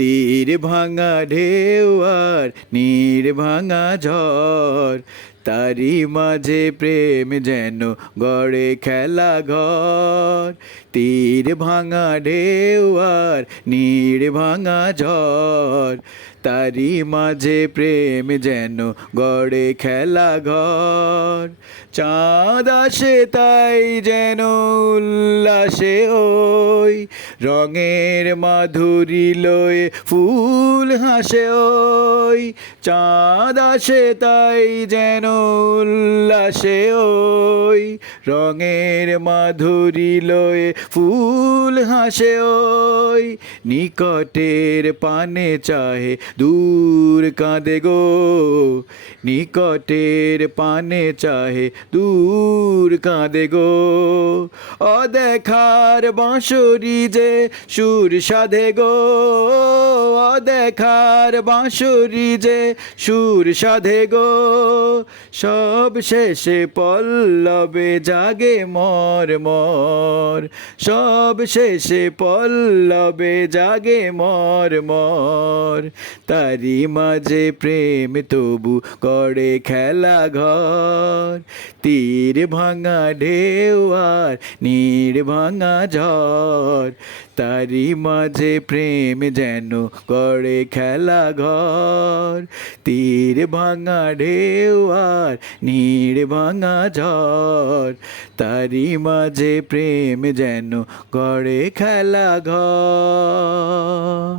তীর ভাঙা ঢেউ আর নীর ভাঙা ঝড়, তারি মাঝে প্রেম যেন গড়ে খেলা ঘর। তীর ভাঙা ঢেউ আর নীর ভাঙা ঝড়, তারি মাঝে প্রেম যেন গড়ে খেলা ঘর। চাঁদ আসে তাই যেন উল্লাসে ওই, রঙের মাধুরী লয়ে ফুল হাসে ওই। চাঁদ আসে তাই যেন উল্লাসে ওই, রঙের মাধুরী লয়ে ফুল হাসে ওই। নিকটের পানে চাহে দূর কাঁদে গো, নিকটের পানে চাহে দূর কাঁদে গো। অদেখার বাঁশরি যে সুর সাধে গো, অদেখার বাঁশরি যে সুর সাধে গো। সব শেষে পল্লবে জাগে মর মর, সব শেষে পল্লবে জাগে মর মর। তারি মাঝে প্রেম তবু করে খেলা ঘর। তীর ভাঙা ঢেউ আর নীর ভাঙা ঝড়, তারি মাঝে প্রেম যেন করে খেলা ঘর। তীর ভাঙা ঢেউ আর নীর ভাঙা ঝড়, তারি মাঝে প্রেম যেন করে খেলা ঘর।